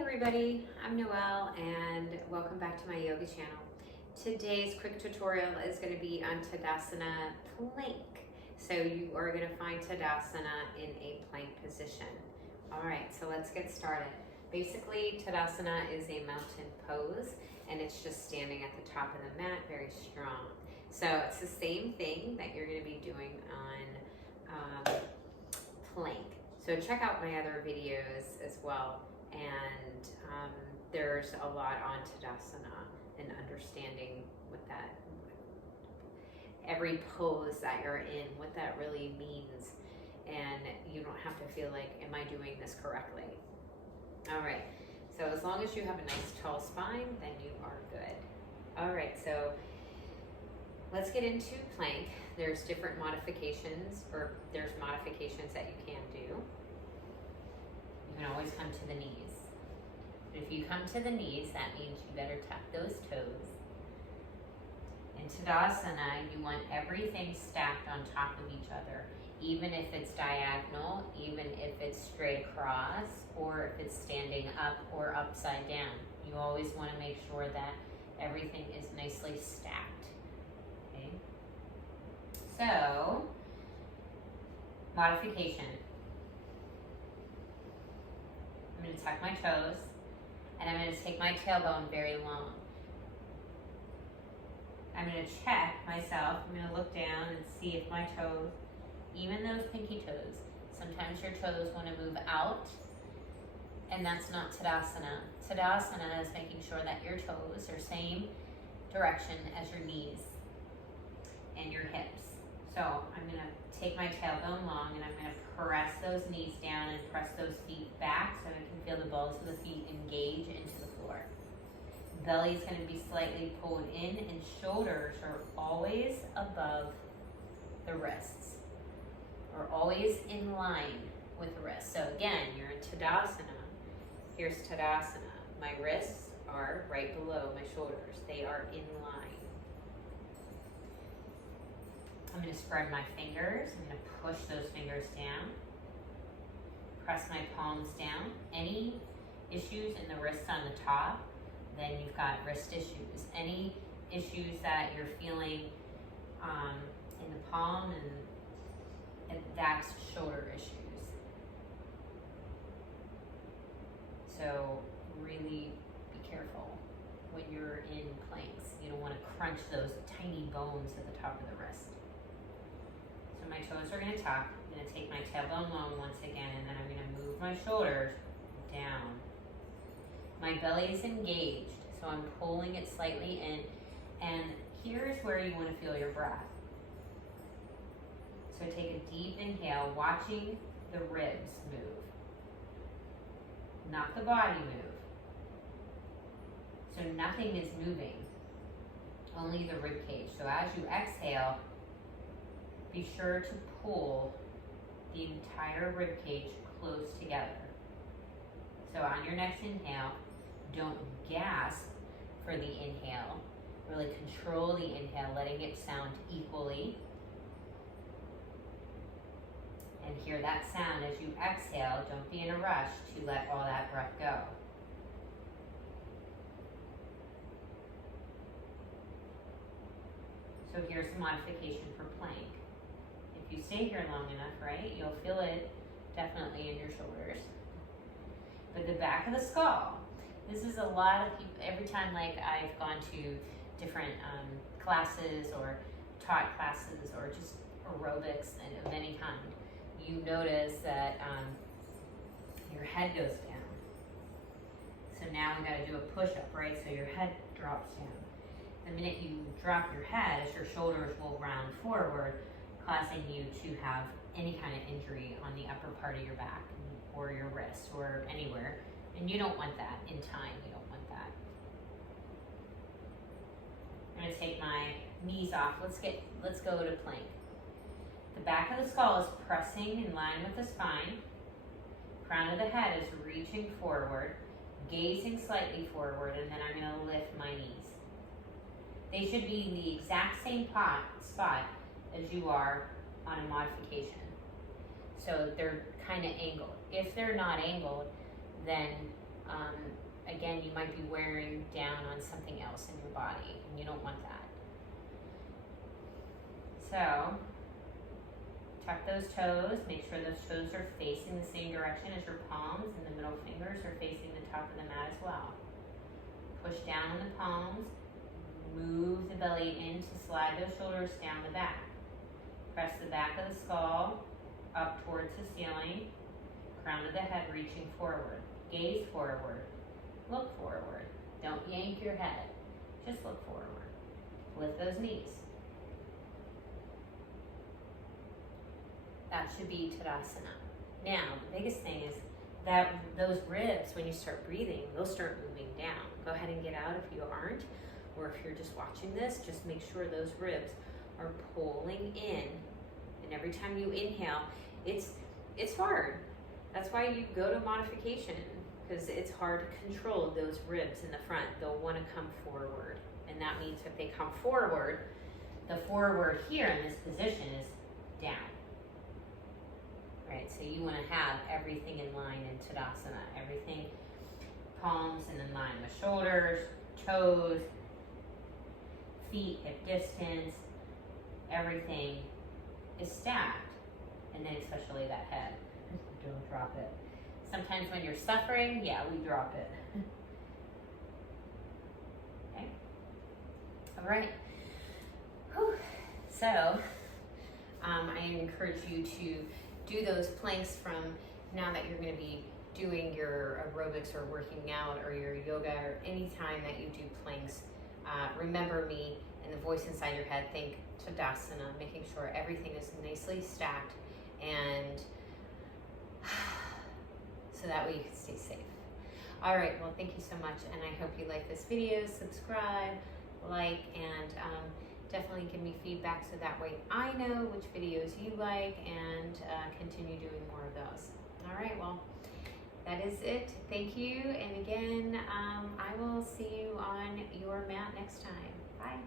Everybody, I'm Noelle and welcome back to my yoga channel. Today's quick tutorial is going to be on Tadasana plank. So you are going to find Tadasana in a plank position. Alright, so let's get started. Basically, Tadasana is a mountain pose and it's just standing at the top of the mat, very strong. So it's the same thing that you're going to be doing on plank. So check out my other videos as well. And there's a lot on Tadasana and understanding what that, every pose that you're in, what that really means. And you don't have to feel like, am I doing this correctly? All right, so as long as you have a nice tall spine, then you are good. All right, so let's get into plank. There's different modifications, or there's modifications that you can do. You can always come to the knees. But if you come to the knees, that means you better tuck those toes. In Tadasana, you want everything stacked on top of each other, even if it's diagonal, even if it's straight across, or if it's standing up or upside down. You always want to make sure that everything is nicely stacked. Okay? So, modification. I'm going to tuck my toes, and I'm going to take my tailbone very long. I'm going to check myself. I'm going to look down and see if my toes, even those pinky toes, sometimes your toes want to move out, and that's not Tadasana. Tadasana is making sure that your toes are same direction as your knees and your hips. So I'm going to take my tailbone long and I'm going to press those knees down and press those feet back so I can feel the balls of the feet engage into the floor. Belly is going to be slightly pulled in and shoulders are always above the wrists, or always in line with the wrists. So again, you're in Tadasana. Here's Tadasana. My wrists are right below my shoulders. They are in line. I'm going to spread my fingers. I'm going to push those fingers down. Press my palms down. Any issues in the wrists on the top, then you've got wrist issues. Any issues that you're feeling in the palm, and that's shoulder issues. So really be careful when you're in planks. You don't want to crunch those tiny bones at the top of the wrist. So my toes are going to tuck. I'm going to take my tailbone long once again, and then I'm going to move my shoulders down. My belly is engaged, so I'm pulling it slightly in, and here's where you want to feel your breath. So take a deep inhale, watching the ribs move, not the body move. So nothing is moving, only the rib cage. So as you exhale, be sure to pull the entire rib cage close together. So on your next inhale, don't gasp for the inhale. Really control the inhale, letting it sound equally. And hear that sound as you exhale. Don't be in a rush to let all that breath go. So here's the modification for plank. If you stay here long enough, right, you'll feel it definitely in your shoulders. But the back of the skull, this is a lot of people, every time like I've gone to different classes or taught classes or just aerobics and of any kind, you notice that your head goes down. So now we got to do a push-up, right? So your head drops down. The minute you drop your head, as your shoulders will round forward, causing you to have any kind of injury on the upper part of your back or your wrist or anywhere. And you don't want that in time. You don't want that. I'm going to take my knees off. Let's go to plank. The back of the skull is pressing in line with the spine. Crown of the head is reaching forward, gazing slightly forward, and then I'm going to lift my knees. They should be in the exact same spot as you are on a modification. So they're kind of angled. If they're not angled, then Again, you might be wearing down on something else in your body, and you don't want that. So, tuck those toes. Make sure those toes are facing the same direction as your palms, and the middle fingers are facing the top of the mat as well. Push down on the palms. Move the belly in to slide those shoulders down the back. Press the back of the skull up towards the ceiling. Crown of the head reaching forward. Gaze forward. Look forward. Don't yank your head. Just look forward. Lift those knees. That should be Tadasana. Now, the biggest thing is that those ribs, when you start breathing, they'll start moving down. Go ahead and get out if you aren't, or if you're just watching this, just make sure those ribs are pulling in. And every time you inhale, it's hard. That's why you go to modification, because it's hard to control those ribs in the front. They'll want to come forward. And that means if they come forward, the forward here in this position is down. Right, so you want to have everything in line in Tadasana. Everything, palms and in line with shoulders, toes, feet hip distance. Everything is stacked. And then especially that head. Don't drop it. Sometimes when you're suffering, yeah, we drop it. Okay. All right. Whew. So, I encourage you to do those planks from now that you're going to be doing your aerobics or working out or your yoga, or any time that you do planks. Remember me and the voice inside your head. Think Tadasana, making sure everything is nicely stacked, and so that way you can stay safe. All right, well, thank you so much, and I hope you like this video. Subscribe, like, and definitely give me feedback so that way I know which videos you like, and continue doing more of those. All right, well, that is it. Thank you, and again, I will see you on your mat next time. Bye.